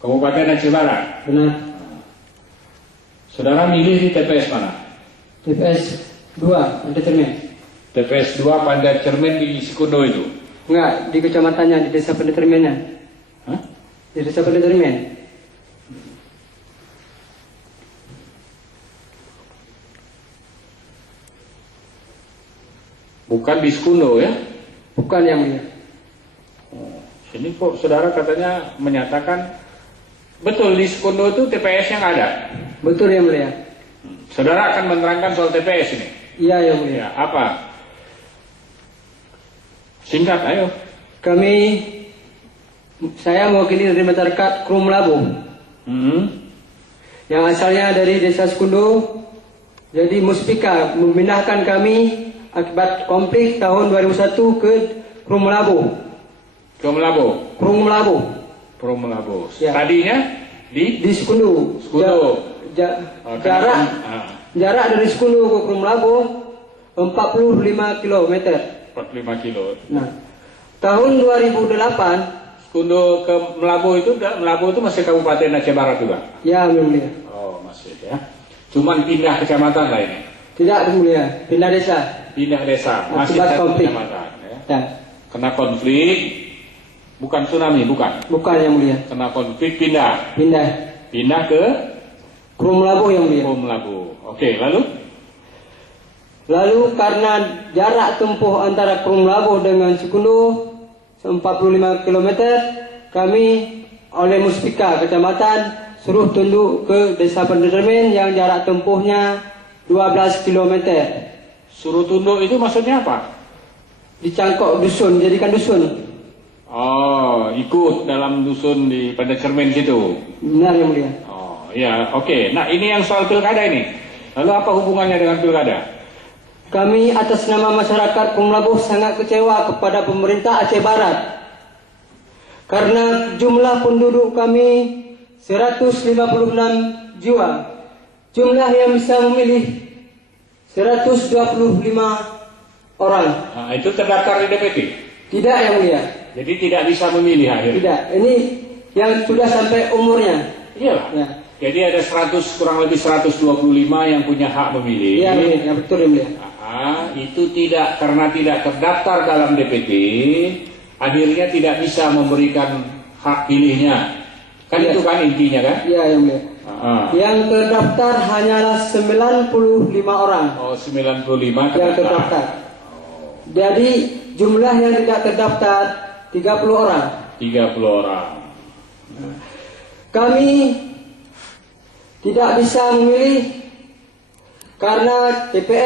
Kabupaten Aceh Barat. Benar. Saudara milih di TPS mana? TPS 2, Pantai Cermin. TPS 2 Pantai Cermin di Sikundo itu? Enggak, di kecamatannya, di desa Pantai Cerminnya. Hah? Di desa Pantai Cermin. Bukan di Sikundo ya? Bukan yang mulia. Sini kok saudara katanya menyatakan betul di Sikundo itu TPS yang ada. Betul yang mulia. Saudara akan menerangkan soal TPS ini. Iya yang mulia. Ya, apa? Singkat, ayo. Saya mewakili dari masyarakat Krum Labu. Yang asalnya dari desa Sikundo. Jadi Muspika memindahkan kami akibat konflik tahun 2001 ke Krum Labu. Krum Labu. Krum Labu. Krum Labu. Ya. Tadinya di Sikundo. Sikundo. Jarak dari Sikundo ke Krum Labu 45 km. 45 kilo. Nah, tahun 2008 Sikundo ke Melabu itu masih Kabupaten Aceh Barat juga? ya mulia. Oh, masih ya. Cuman pindah kecamatan lah ini. Tidak mulia, pindah desa. Pindah desa, masih Akibat satu konflik. kecamatan ya. Ya. Kena konflik, bukan tsunami, bukan. Bukan yang mulia. Kena konflik pindah. Pindah ke Krum Labu yang mulia. Krum Labu. Oke, Lalu karena jarak tempuh antara Krum Labu dengan Sikundo 45 km, kami oleh Muspika kecamatan suruh tunduk ke desa Pantai Cermin yang jarak tempuhnya 12 km. Suruh tunduk itu maksudnya apa? Dicangkok dusun, jadikan dusun. Oh, ikut dalam dusun di Pantai Cermin situ. Benar yang mulia. Oh, ya, oke. Nah, ini yang soal pilkada ini. Lalu apa hubungannya dengan pilkada? Kami atas nama masyarakat Krum Labu sangat kecewa kepada pemerintah Aceh Barat. Karena jumlah penduduk kami 156 jiwa. Jumlah yang bisa memilih 125 orang. Nah, itu terdaftar di DPT? Tidak yang mulia. Jadi tidak bisa memilih akhirnya? Tidak. Ini yang sudah sampai umurnya. Iyalah. Ya. Jadi ada kurang lebih 125 yang punya hak memilih. Iya, ya, betul yang mulia. Itu karena tidak terdaftar dalam DPT, akhirnya tidak bisa memberikan hak pilihnya. Kan Ya. itu kan intinya kan? Iya yang mulia. Yang terdaftar hanyalah 95 orang. Oh, 95 yang terdaftar. Jadi jumlah yang tidak terdaftar 30 orang. 30 orang. Kami tidak bisa memilih karena TPS